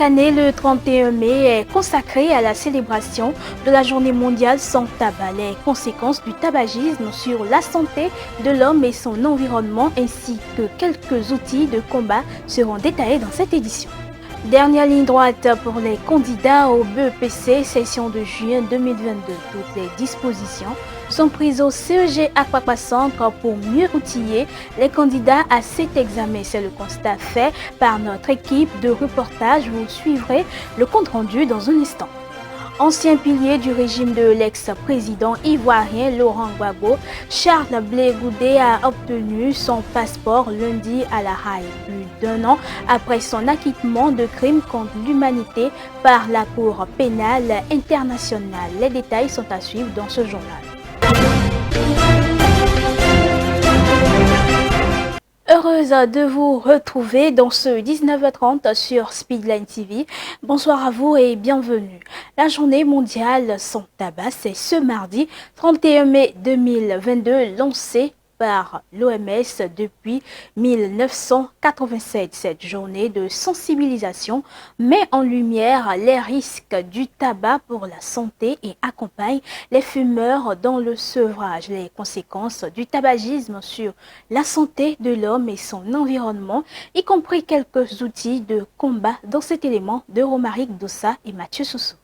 Chaque année, le 31 mai est consacré à la célébration de la Journée mondiale sans tabac. Les conséquences du tabagisme sur la santé de l'homme et son environnement, ainsi que quelques outils de combat seront détaillés dans cette édition. Dernière ligne droite pour les candidats au BEPC, session de juin 2022. Toutes les dispositions sont prises au CEG Aquacentre pour mieux outiller les candidats à cet examen. C'est le constat fait par notre équipe de reportage. Vous suivrez le compte-rendu dans un instant. Ancien pilier du régime de l'ex-président ivoirien Laurent Gbagbo, Charles Blé Goudé a obtenu son passeport lundi à La Haye, plus d'un an après son acquittement de crimes contre l'humanité par la Cour pénale internationale. Les détails sont à suivre dans ce journal. Heureuse de vous retrouver dans ce 19h30 sur Speedline TV. Bonsoir à vous et bienvenue. La journée mondiale sans tabac, c'est ce mardi 31 mai 2022, lancée par l'OMS depuis 1987. Cette journée de sensibilisation met en lumière les risques du tabac pour la santé et accompagne les fumeurs dans le sevrage. Les conséquences du tabagisme sur la santé de l'homme et son environnement, y compris quelques outils de combat dans cet élément de Romaric Dossa et Mathieu Soussou.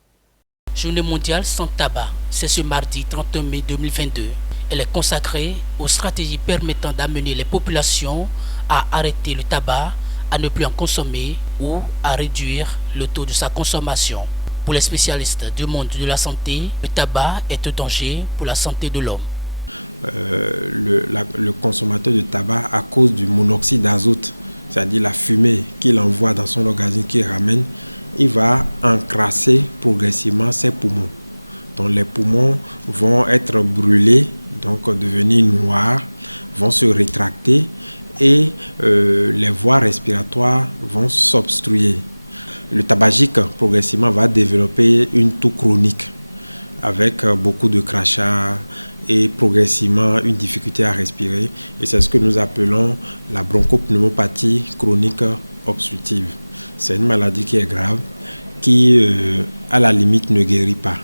Journée mondiale sans tabac, c'est ce mardi 31 mai 2022. Elle est consacrée aux stratégies permettant d'amener les populations à arrêter le tabac, à ne plus en consommer ou à réduire le taux de sa consommation. Pour les spécialistes du monde de la santé, le tabac est un danger pour la santé de l'homme. Le consommateur de tabac, à cause du monoxyde d'azote, c'est-à-dire la fumée qu'il envoie dans son organisme, qu'il ramène, il va encrasser progressivement ses poumons. Donc les poumons vont être brûlés, donc devenir noirs, vont se rétracter et les voies respiratoires vont s'obstruer. Le tabagique progressivement va développer une toux chronique avec beaucoup de crachats et progressivement une difficulté à respirer. Et c'est ce que nous appelons la bronchopneumopathie chronique obstructive. C'est une maladie qui est grave, qui à la limite ne guérit pas.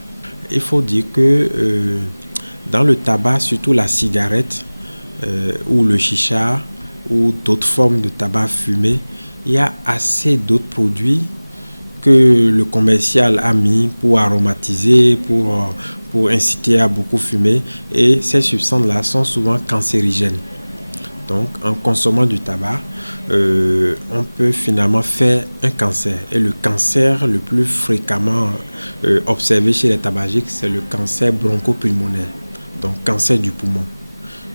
Il faut dire que dans le tabac, surtout la cigarette ou le chicha ou d'autres formes de tabac fumé, il y a assez d'autres produits que le commercial a mis pour aromatiser, pour inciter à beaucoup fumer. Et ces substances-là sont souvent cancérigènes. Donc, en consommant du tabac, on peut finalement faire un cancer. Et le cancer le plus fréquemment observé chez les tabagiques, c'est le cancer bronchopulmonaire, donc cancer du poumon.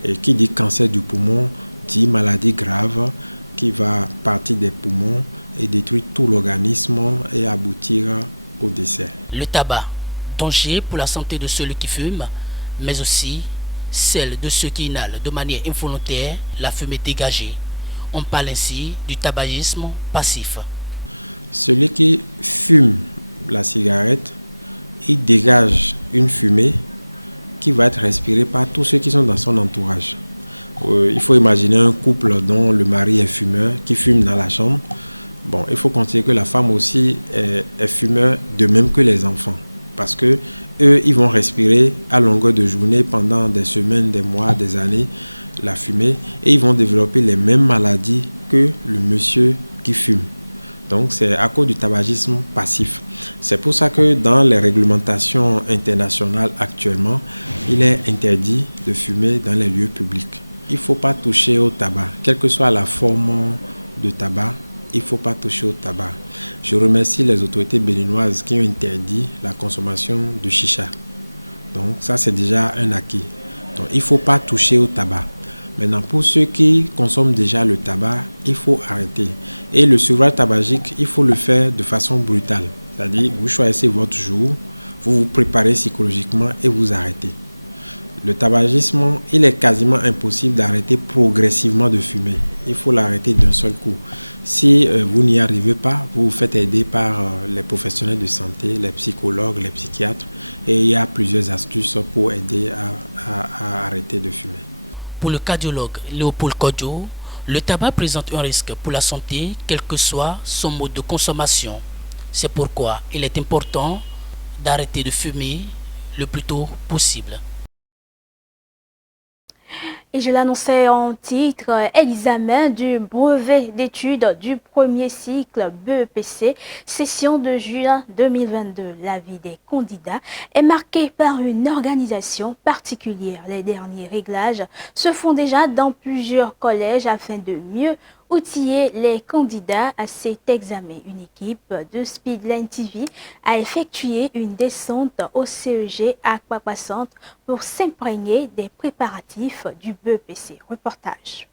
Et qui dit cancer du poumon, dit maladie grave qui va partir des poumons et détruire tout l'organisme et aboutir au décès. Le tabac, danger pour la santé de celui qui fume, mais aussi celle de ceux qui inhalent de manière involontaire la fumée dégagée. On parle ainsi du tabagisme passif. Celui qui fume la cigarette, il dégage une fumée qui va être respirée par tous ceux qui sont dans son entourage. Il faut imaginer un couple dont le mari est fumeur, qui fume dans la chambre. Bon, il faut considérer que la femme aussi est fumeur, de même que les enfants. Parce que eux, ils vont respirer à longueur de journée pendant des semaines, des mois, des années, la fumée, et ils vont développer les mêmes maladies que le monsieur qui fume. Donc, c'est à cause du tabagisme passif. C'est pour ça que dans les réglementations internationales actuellement, il est interdit de fumer dans les lieux publics. Il ne faut pas toucher au tabac, quelle que soit la forme de tabac. Il ne faut pas toucher au tabac. Je remercie les autorités béninoises qui ont interdit la consommation du chicha. Donc ça, c'est déjà un acquis. Donc il ne faut pas toucher au tabac. Maintenant, pour ceux qui consomment déjà le tabac, il faut arrêter. Et le sevrage tabagique, il faut le faire de façon brutale. C'est-à-dire, vous choisissez votre jour, vous vous préparez psychologiquement et vous arrêtez. Le tabagisme, il est quasiment impossible d'arrêter progressivement de fumer. Il faut l'arrêter d'un seul coup. Si vous n'y arrivez pas, vous vous faites aider par les professionnels de santé, les psychologues, les psychiatres. Et il y a plusieurs astuces pour aider à arrêter de fumer. Pour le cardiologue Léopold Kodjo, le tabac présente un risque pour la santé, quel que soit son mode de consommation. C'est pourquoi il est important d'arrêter de fumer le plus tôt possible. Et je l'annonçais en titre, examen du brevet d'études du premier cycle BEPC, session de juin 2022. La vie des candidats est marquée par une organisation particulière. Les derniers réglages se font déjà dans plusieurs collèges afin de mieux outiller les candidats à cet examen. Une équipe de Speedline TV a effectué une descente au CEG à Kpakpa-Centre pour s'imprégner des préparatifs du BEPC. Reportage.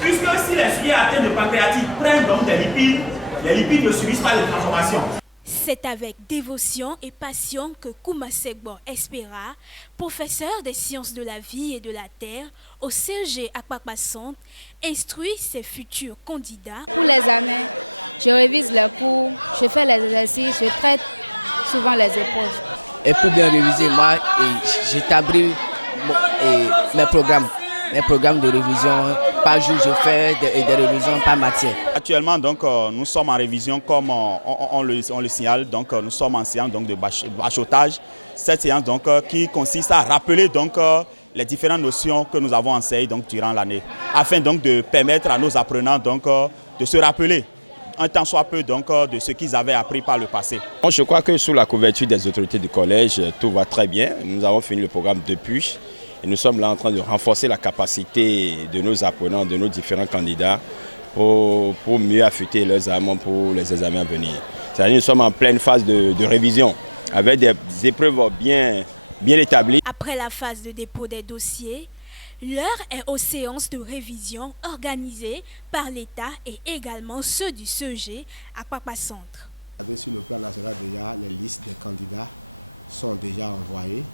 Puisque si les filières atteintes de pancréatite prennent donc des lipides, les lipides ne subissent pas de transformation. C'est avec dévotion et passion que Kouma Segbo Espera, professeur des sciences de la vie et de la terre au CEG à Kpakpa-Centre, instruit ses futurs candidats. Pour l'examen, je révise les cours, je fais les exercices, je traite souvent les épreuves. Et pour bien réviser, moi, j'établis mes programmes de révision. Par jour, je fais des révisions par matière. Actuellement, donc, nous sommes en révision comme on le signale. Donc, nous sommes en séance donc, de bachotage. Cette séance donc, qui consiste à rappeler donc, les différentes notions que nous avons enseignées donc, durant l'année, afin donc, de permettre à nos apprenants donc, de se rappeler un tant soit peu donc, de ce qu'ils avaient appris par le passé. Je crois que sous la couverture des autorités du collège, tout va très bien. Nous avons fini le programme depuis. Et nous sommes là en train de renforcer la capacité de nos apprenants, de nos différents candidats pour mieux affûter leurs armes pour les examens à venir. C'est-à-dire que nous sommes en pleine phase de révision avec des épreuves bien établies. Après la phase de dépôt des dossiers, l'heure est aux séances de révision organisées par l'État et également ceux du CEG à Kpakpa-Centre. Sur le plan national, déjà, les listes des candidats sont déjà envoyées.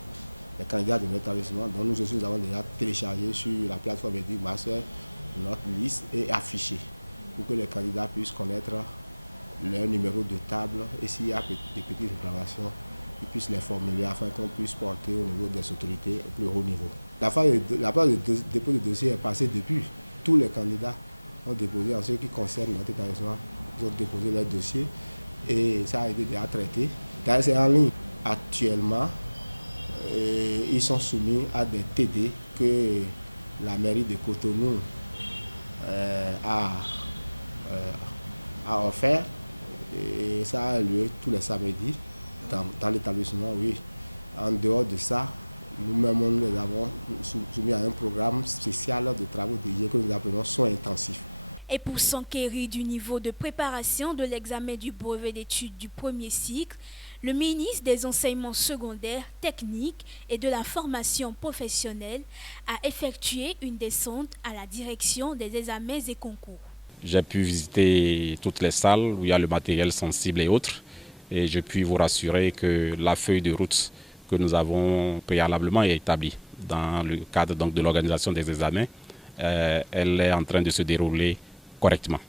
Les candidats de notre établissement, dont nous aussi nous avons déjà téléchargé sur la plateforme EduMaster notre liste est affichée pour que les candidats puissent connaître leur numéro de table et s'il y a des petites réclamations, ils puissent les formuler afin qu'on puisse porter au niveau des autorités au plus haut niveau. La phase de dépôt de dossier est passée depuis. Tous les candidats ont déposé, en ce qui concerne notre établissement, ils ont déposé leur dossier et ça a été déjà traité. D'ailleurs, c'est en ligne. Actuellement, ils sont soumis à des TD que la mairie de Cotonou a offert et ça a lieu tous les samedis dans l'établissement, oui. En dehors de ça, nous-mêmes nous les avons soumis à un programme spécial de travaux dédiés que nous appelons soins intensifs. Et pour s'enquérir du niveau de préparation de l'examen du brevet d'études du premier cycle, le ministre des Enseignements secondaires, techniques et de la formation professionnelle a effectué une descente à la direction des examens et concours. J'ai pu visiter toutes les salles où il y a le matériel sensible et autres. Et je puis vous rassurer que la feuille de route que nous avons préalablement établie dans le cadre donc, de l'organisation des examens, elle est en train de se dérouler correctement.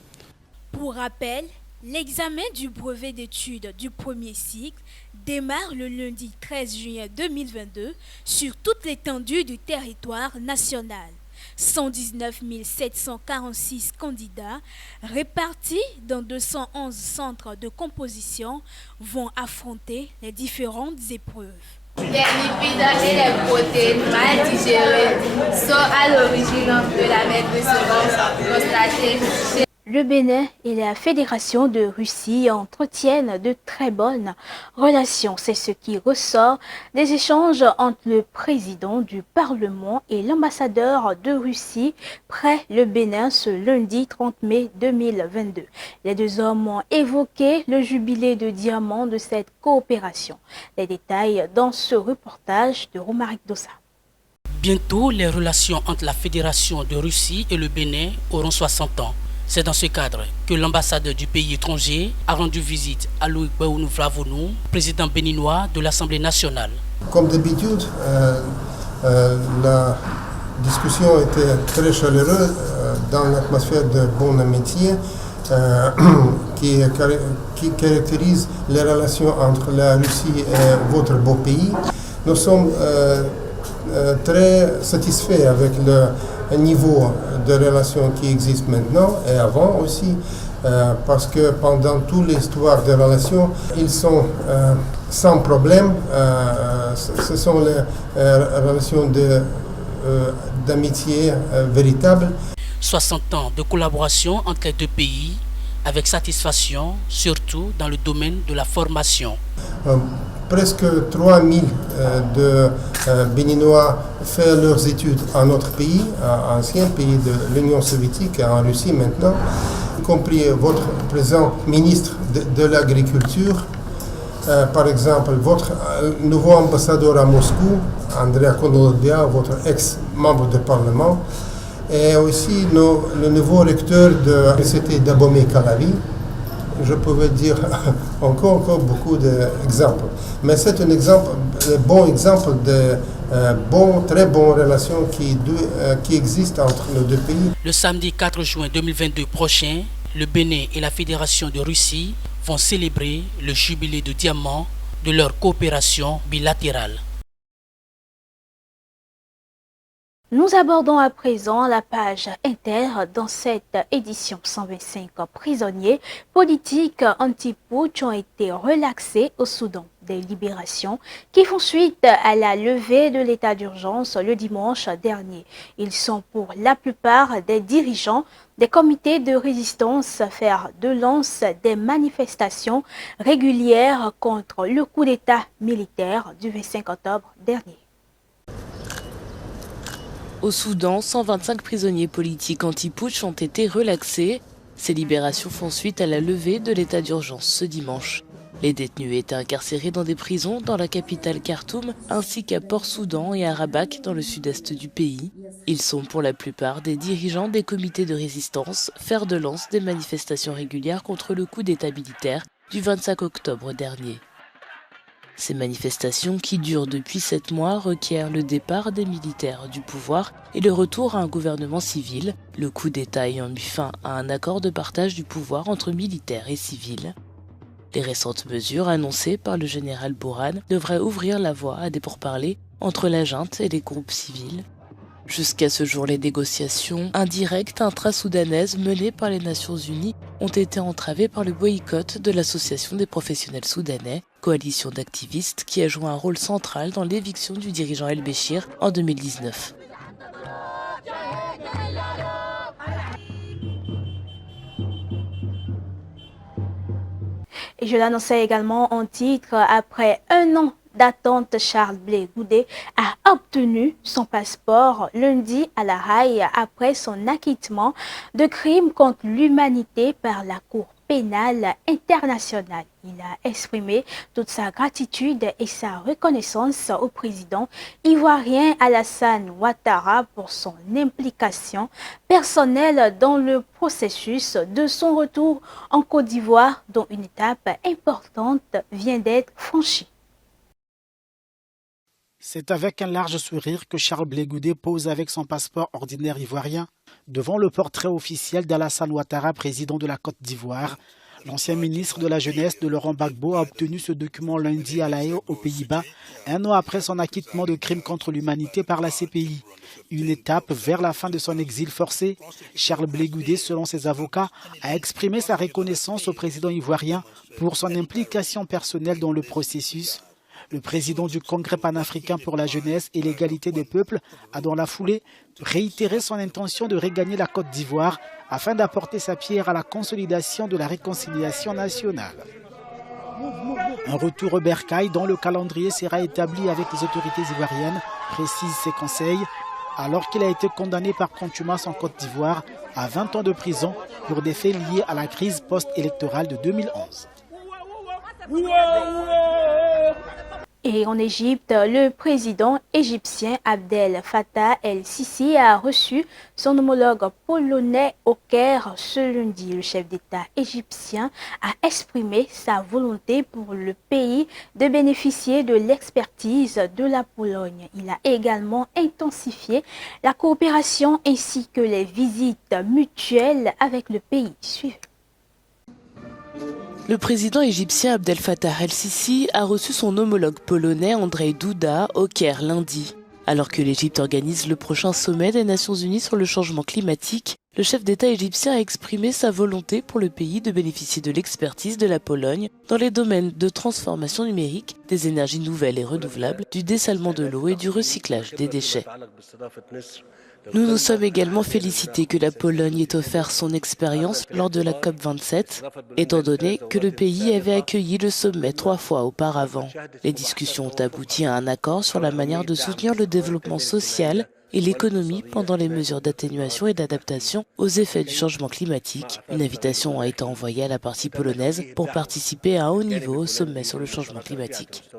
Pour rappel, l'examen du brevet d'études du premier cycle démarre le lundi 13 juin 2022 sur toute l'étendue du territoire national. 119 746 candidats répartis dans 211 centres de composition vont affronter les différentes épreuves. Les lipides et les protéines mal digérées sont à l'origine de la maigrissement constatée. Le Bénin et la Fédération de Russie entretiennent de très bonnes relations. C'est ce qui ressort des échanges entre le président du Parlement et l'ambassadeur de Russie près le Bénin ce lundi 30 mai 2022. Les deux hommes ont évoqué le jubilé de diamant de cette coopération. Les détails dans ce reportage de Romaric Dossa. Bientôt, les relations entre la Fédération de Russie et le Bénin auront 60 ans. C'est dans ce cadre que l'ambassadeur du pays étranger a rendu visite à Loïc Baounou-Vlavonou, président béninois de l'Assemblée nationale. Comme d'habitude, la discussion était très chaleureuse dans l'atmosphère de bon amitié qui caractérise les relations entre la Russie et votre beau pays. Nous sommes très satisfaits avec le niveau de relations qui existe maintenant et avant aussi. parce que pendant toute l'histoire des relations, ils sont sans problème. Ce sont les relations d'amitié véritables. 60 ans de collaboration entre les deux pays avec satisfaction, surtout dans le domaine de la formation. Presque 3000 de Béninois font leurs études en notre pays, ancien pays de l'Union soviétique, en Russie maintenant, y compris votre présent ministre de l'Agriculture. Par exemple, votre nouveau ambassadeur à Moscou, Andrea Kondolovia, votre ex-membre du Parlement, et aussi le nouveau recteur de l'université d'Abomey-Calavi. Je pouvais dire encore beaucoup d'exemples. Mais c'est un bon exemple de très bonnes relations qui existent entre nos deux pays. Le samedi 4 juin 2022 prochain, le Bénin et la Fédération de Russie vont célébrer le jubilé de diamant de leur coopération bilatérale. Nous abordons à présent la page Inter dans cette édition. 125 prisonniers politiques anti-putsch ont été relaxés au Soudan des libérations qui font suite à la levée de l'état d'urgence le dimanche dernier. Ils sont pour la plupart des dirigeants des comités de résistance fer de lance des manifestations régulières contre le coup d'état militaire du 25 octobre dernier. Au Soudan, 125 prisonniers politiques anti-putsch ont été relaxés. Ces libérations font suite à la levée de l'état d'urgence ce dimanche. Les détenus étaient incarcérés dans des prisons dans la capitale Khartoum, ainsi qu'à Port-Soudan et à Rabat dans le sud-est du pays. Ils sont pour la plupart des dirigeants des comités de résistance, fer de lance des manifestations régulières contre le coup d'état militaire du 25 octobre dernier. Ces manifestations, qui durent depuis 7 mois, requièrent le départ des militaires du pouvoir et le retour à un gouvernement civil, le coup d'État ayant mis fin à un accord de partage du pouvoir entre militaires et civils. Les récentes mesures annoncées par le général Bourhan devraient ouvrir la voie à des pourparlers entre la junte et les groupes civils. Jusqu'à ce jour, les négociations indirectes intra-soudanaises menées par les Nations Unies ont été entravées par le boycott de l'Association des professionnels soudanais, coalition d'activistes qui a joué un rôle central dans l'éviction du dirigeant El-Béchir en 2019. Et je l'annonçais également en titre, après un an d'attente, Charles Blé Goudé a obtenu son passeport lundi à La Haye après son acquittement de crimes contre l'humanité par la Cour pénale internationale. Il a exprimé toute sa gratitude et sa reconnaissance au président ivoirien Alassane Ouattara pour son implication personnelle dans le processus de son retour en Côte d'Ivoire, dont une étape importante vient d'être franchie. C'est avec un large sourire que Charles Blé Goudé pose avec son passeport ordinaire ivoirien devant le portrait officiel d'Alassane Ouattara, président de la Côte d'Ivoire. L'ancien ministre de la Jeunesse de Laurent Gbagbo a obtenu ce document lundi à La Haye, aux Pays-Bas, un an après son acquittement de crimes contre l'humanité par la CPI. Une étape vers la fin de son exil forcé. Charles Blé Goudé, selon ses avocats, a exprimé sa reconnaissance au président ivoirien pour son implication personnelle dans le processus. Le président du Congrès panafricain pour la jeunesse et l'égalité des peuples a dans la foulée réitéré son intention de regagner la Côte d'Ivoire afin d'apporter sa pierre à la consolidation de la réconciliation nationale. Un retour au bercail dont le calendrier sera établi avec les autorités ivoiriennes, précisent ses conseils, alors qu'il a été condamné par contumace en Côte d'Ivoire à 20 ans de prison pour des faits liés à la crise post-électorale de 2011. Et en Égypte, le président égyptien Abdel Fattah el-Sisi a reçu son homologue polonais au Caire ce lundi. Le chef d'État égyptien a exprimé sa volonté pour le pays de bénéficier de l'expertise de la Pologne. Il a également intensifié la coopération ainsi que les visites mutuelles avec le pays. Suivez. Le président égyptien Abdel Fattah el-Sisi a reçu son homologue polonais Andrzej Duda au Caire lundi. Alors que l'Égypte organise le prochain sommet des Nations Unies sur le changement climatique, Le chef d'État égyptien a exprimé sa volonté pour le pays de bénéficier de l'expertise de la Pologne dans les domaines de transformation numérique, des énergies nouvelles et renouvelables, du dessalement de l'eau et du recyclage des déchets. Nous nous sommes également félicités que la Pologne ait offert son expérience lors de la COP27, étant donné que le pays avait accueilli le sommet 3 fois auparavant. Les discussions ont abouti à un accord sur la manière de soutenir le développement social et l'économie pendant les mesures d'atténuation et d'adaptation aux effets du changement climatique. Une invitation a été envoyée à la partie polonaise pour participer à un haut niveau au sommet sur le changement climatique.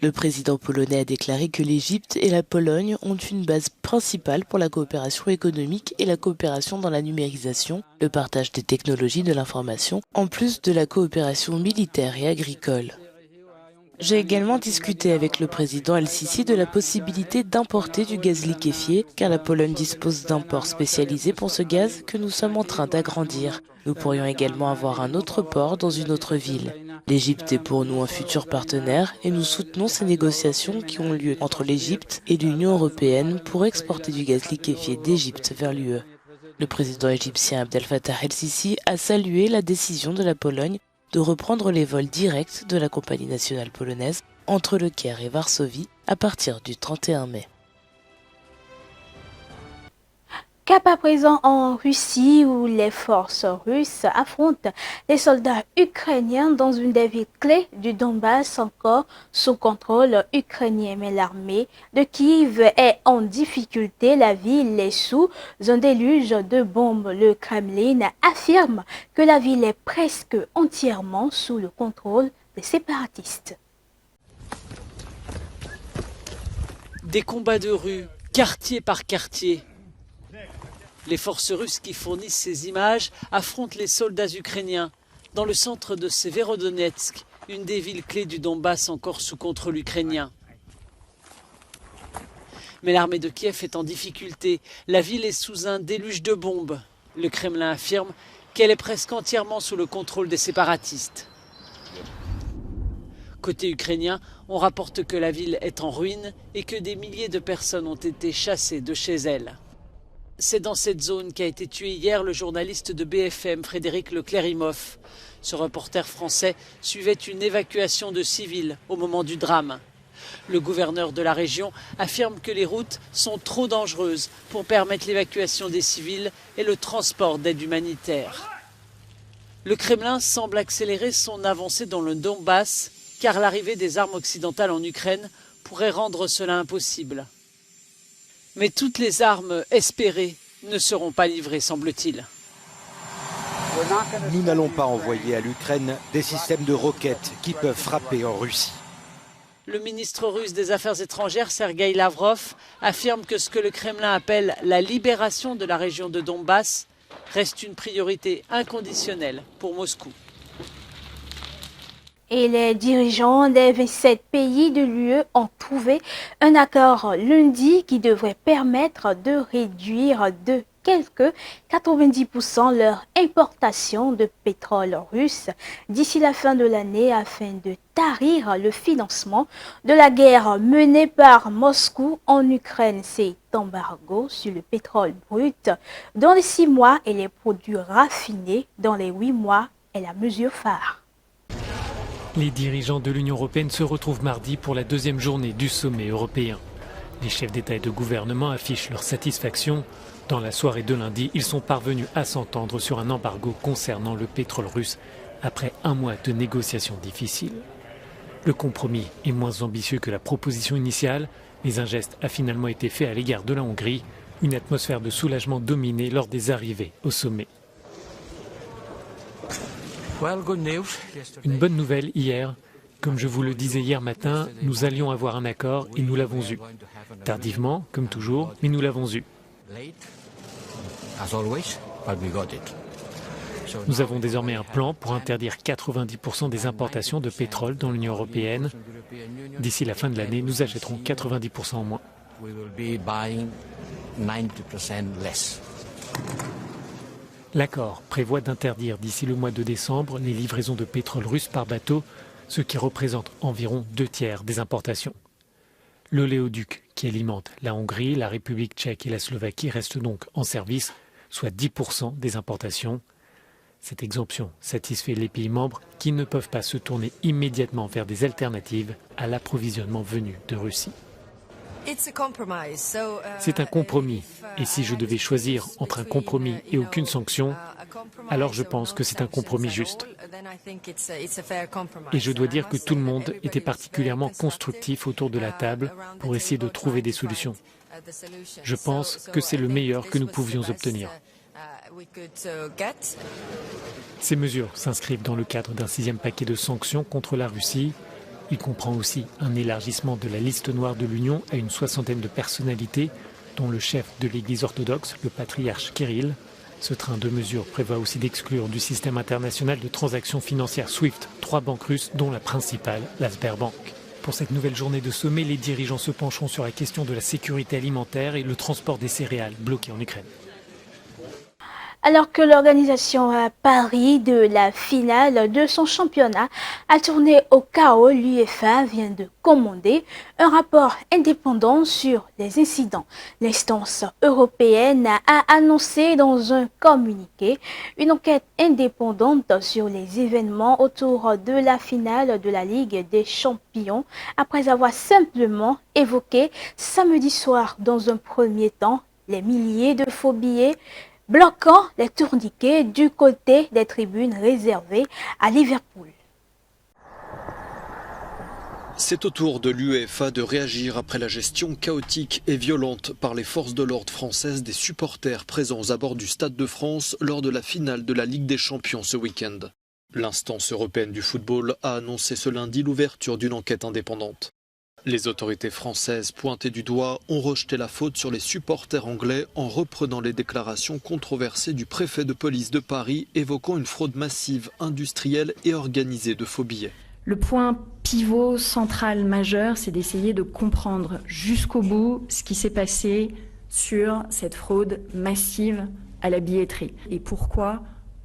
Le président polonais a déclaré que l'Égypte et la Pologne ont une base principale pour la coopération économique et la coopération dans la numérisation, le partage des technologies de l'information, en plus de la coopération militaire et agricole. J'ai également discuté avec le président El-Sisi de la possibilité d'importer du gaz liquéfié, car la Pologne dispose d'un port spécialisé pour ce gaz que nous sommes en train d'agrandir. Nous pourrions également avoir un autre port dans une autre ville. L'Égypte est pour nous un futur partenaire et nous soutenons ces négociations qui ont lieu entre l'Égypte et l'Union européenne pour exporter du gaz liquéfié d'Égypte vers l'UE. Le président égyptien Abdel Fattah El-Sisi a salué la décision de la Pologne de reprendre les vols directs de la compagnie nationale polonaise entre Le Caire et Varsovie à partir du 31 mai. Cap à présent en Russie où les forces russes affrontent les soldats ukrainiens dans une des villes clés du Donbass encore sous contrôle ukrainien. Mais l'armée de Kiev est en difficulté. La ville est sous un déluge de bombes. Le Kremlin affirme que la ville est presque entièrement sous le contrôle des séparatistes. Des combats de rue, quartier par quartier. Les forces russes qui fournissent ces images affrontent les soldats ukrainiens dans le centre de Severodonetsk, une des villes clés du Donbass encore sous contrôle ukrainien. Mais l'armée de Kiev est en difficulté. La ville est sous un déluge de bombes. Le Kremlin affirme qu'elle est presque entièrement sous le contrôle des séparatistes. Côté ukrainien, on rapporte que la ville est en ruine et que des milliers de personnes ont été chassées de chez elle. C'est dans cette zone qu'a été tué hier le journaliste de BFM, Frédéric Leclerimoff. Ce reporter français suivait une évacuation de civils au moment du drame. Le gouverneur de la région affirme que les routes sont trop dangereuses pour permettre l'évacuation des civils et le transport d'aide humanitaire. Le Kremlin semble accélérer son avancée dans le Donbass, car l'arrivée des armes occidentales en Ukraine pourrait rendre cela impossible. Mais toutes les armes espérées ne seront pas livrées, semble-t-il. Nous n'allons pas envoyer à l'Ukraine des systèmes de roquettes qui peuvent frapper en Russie. Le ministre russe des Affaires étrangères, Sergueï Lavrov, affirme que ce que le Kremlin appelle la libération de la région de Donbass reste une priorité inconditionnelle pour Moscou. Et les dirigeants des 27 pays de l'UE ont trouvé un accord lundi qui devrait permettre de réduire de quelque 90% leur importation de pétrole russe d'ici la fin de l'année afin de tarir le financement de la guerre menée par Moscou en Ukraine. Cet embargo sur le pétrole brut dans les 6 mois et les produits raffinés dans les 8 mois est la mesure phare. Les dirigeants de l'Union européenne se retrouvent mardi pour la 2e journée du sommet européen. Les chefs d'État et de gouvernement affichent leur satisfaction. Dans la soirée de lundi, ils sont parvenus à s'entendre sur un embargo concernant le pétrole russe après un mois de négociations difficiles. Le compromis est moins ambitieux que la proposition initiale, mais un geste a finalement été fait à l'égard de la Hongrie. Une atmosphère de soulagement dominait lors des arrivées au sommet. Une bonne nouvelle hier. Comme je vous le disais hier matin, nous allions avoir un accord et nous l'avons eu. Tardivement, comme toujours, mais nous l'avons eu. Nous avons désormais un plan pour interdire 90% des importations de pétrole dans l'Union européenne. D'ici la fin de l'année, nous achèterons 90% en moins. L'accord prévoit d'interdire d'ici le mois de décembre les livraisons de pétrole russe par bateau, ce qui représente environ 2/3 des importations. L'oléoduc qui alimente la Hongrie, la République tchèque et la Slovaquie reste donc en service, soit 10% des importations. Cette exemption satisfait les pays membres qui ne peuvent pas se tourner immédiatement vers des alternatives à l'approvisionnement venu de Russie. C'est un compromis, et si je devais choisir entre un compromis et aucune sanction, alors je pense que c'est un compromis juste. Et je dois dire que tout le monde était particulièrement constructif autour de la table pour essayer de trouver des solutions. Je pense que c'est le meilleur que nous pouvions obtenir. Ces mesures s'inscrivent dans le cadre d'un 6e paquet de sanctions contre la Russie. Il comprend aussi un élargissement de la liste noire de l'Union à une 60aine de personnalités, dont le chef de l'Église orthodoxe, le patriarche Kirill. Ce train de mesures prévoit aussi d'exclure du système international de transactions financières SWIFT 3 banques russes, dont la principale, la Sberbank. Pour cette nouvelle journée de sommet, les dirigeants se pencheront sur la question de la sécurité alimentaire et le transport des céréales bloqués en Ukraine. Alors que l'organisation à Paris de la finale de son championnat a tourné au chaos, l'UEFA vient de commander un rapport indépendant sur les incidents. L'instance européenne a annoncé dans un communiqué une enquête indépendante sur les événements autour de la finale de la Ligue des Champions, après avoir simplement évoqué samedi soir dans un premier temps les milliers de faux billets bloquant les tourniquets du côté des tribunes réservées à Liverpool. C'est au tour de l'UEFA de réagir après la gestion chaotique et violente par les forces de l'ordre françaises des supporters présents à bord du Stade de France lors de la finale de la Ligue des Champions ce week-end. L'instance européenne du football a annoncé ce lundi l'ouverture d'une enquête indépendante. Les autorités françaises pointées du doigt ont rejeté la faute sur les supporters anglais en reprenant les déclarations controversées du préfet de police de Paris évoquant une fraude massive, industrielle et organisée de faux billets. Le point pivot central majeur, c'est d'essayer de comprendre jusqu'au bout ce qui s'est passé sur cette fraude massive à la billetterie et pourquoi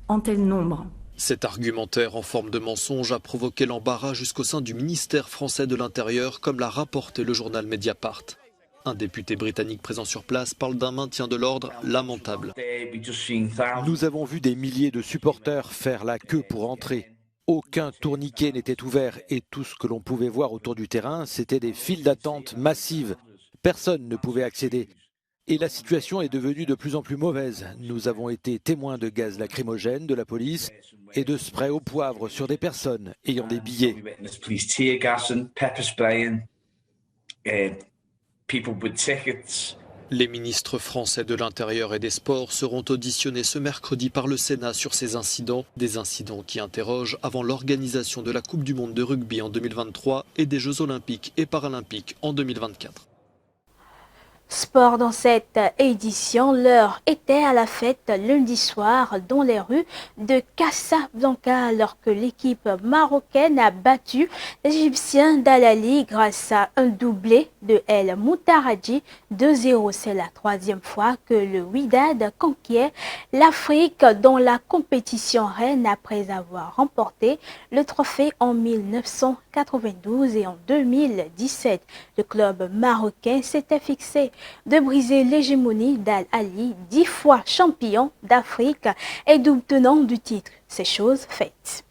en tel nombre. Cet argumentaire en forme de mensonge a provoqué l'embarras jusqu'au sein du ministère français de l'Intérieur, comme l'a rapporté le journal Mediapart. Un député britannique présent sur place parle d'un maintien de l'ordre lamentable. Nous avons vu des milliers de supporters faire la queue pour entrer. Aucun tourniquet n'était ouvert et tout ce que l'on pouvait voir autour du terrain, c'était des files d'attente massives. Personne ne pouvait accéder. Et la situation est devenue de plus en plus mauvaise. Nous avons été témoins de gaz lacrymogène de la police et de spray au poivre sur des personnes ayant des billets. Les ministres français de l'Intérieur et des Sports seront auditionnés ce mercredi par le Sénat sur ces incidents. Des incidents qui interrogent avant l'organisation de la Coupe du Monde de rugby en 2023 et des Jeux Olympiques et Paralympiques en 2024. Sport dans cette édition, l'heure était à la fête lundi soir dans les rues de Casablanca alors que l'équipe marocaine a battu les Égyptiens d'Al Ahly grâce à un doublé de El Moutaraji 2-0. C'est la 3e fois que le Wydad conquiert l'Afrique dans la compétition reine après avoir remporté le trophée en 1992 et en 2017. Le club marocain s'était fixé de briser l'hégémonie d'Al Ahly, 10 fois champion d'Afrique et double tenant du titre. C'est chose faite.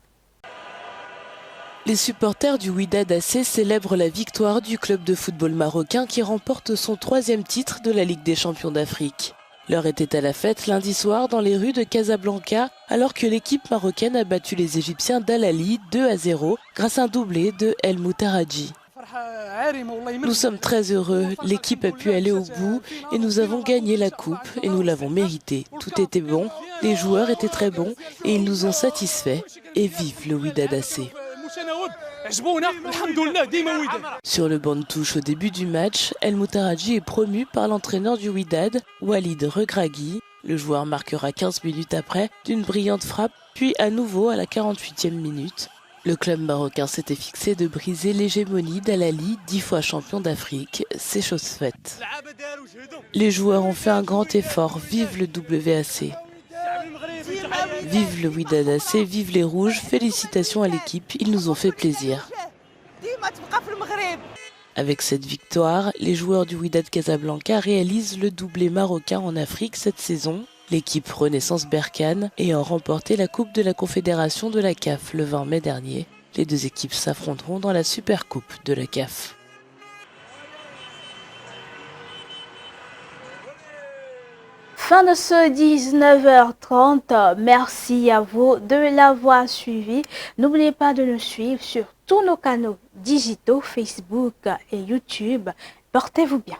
Les supporters du Wydad AC célèbrent la victoire du club de football marocain qui remporte son 3e titre de la Ligue des champions d'Afrique. L'heure était à la fête lundi soir dans les rues de Casablanca alors que l'équipe marocaine a battu les Égyptiens d'Al Ahly 2-0 grâce à un doublé de El Moutaraji. Nous sommes très heureux, l'équipe a pu aller au bout et nous avons gagné la coupe et nous l'avons mérité. Tout était bon, les joueurs étaient très bons et ils nous ont satisfaits. Et vive le Wydad AC. Sur le banc de touche au début du match, El Moutaraji est promu par l'entraîneur du Wydad, Walid Regragui. Le joueur marquera 15 minutes après d'une brillante frappe, puis à nouveau à la 48e minute. Le club marocain s'était fixé de briser l'hégémonie d'Al Ahly, 10 fois champion d'Afrique. C'est chose faite. Les joueurs ont fait un grand effort. Vive le WAC. Vive le Wydad AC, vive les Rouges. Félicitations à l'équipe, ils nous ont fait plaisir. Avec cette victoire, les joueurs du Wydad Casablanca réalisent le doublé marocain en Afrique cette saison. L'équipe Renaissance Berkane ayant remporté la Coupe de la Confédération de la CAF le 20 mai dernier. Les deux équipes s'affronteront dans la Supercoupe de la CAF. Fin de ce 19h30. Merci à vous de l'avoir suivi. N'oubliez pas de nous suivre sur tous nos canaux digitaux, Facebook et YouTube. Portez-vous bien.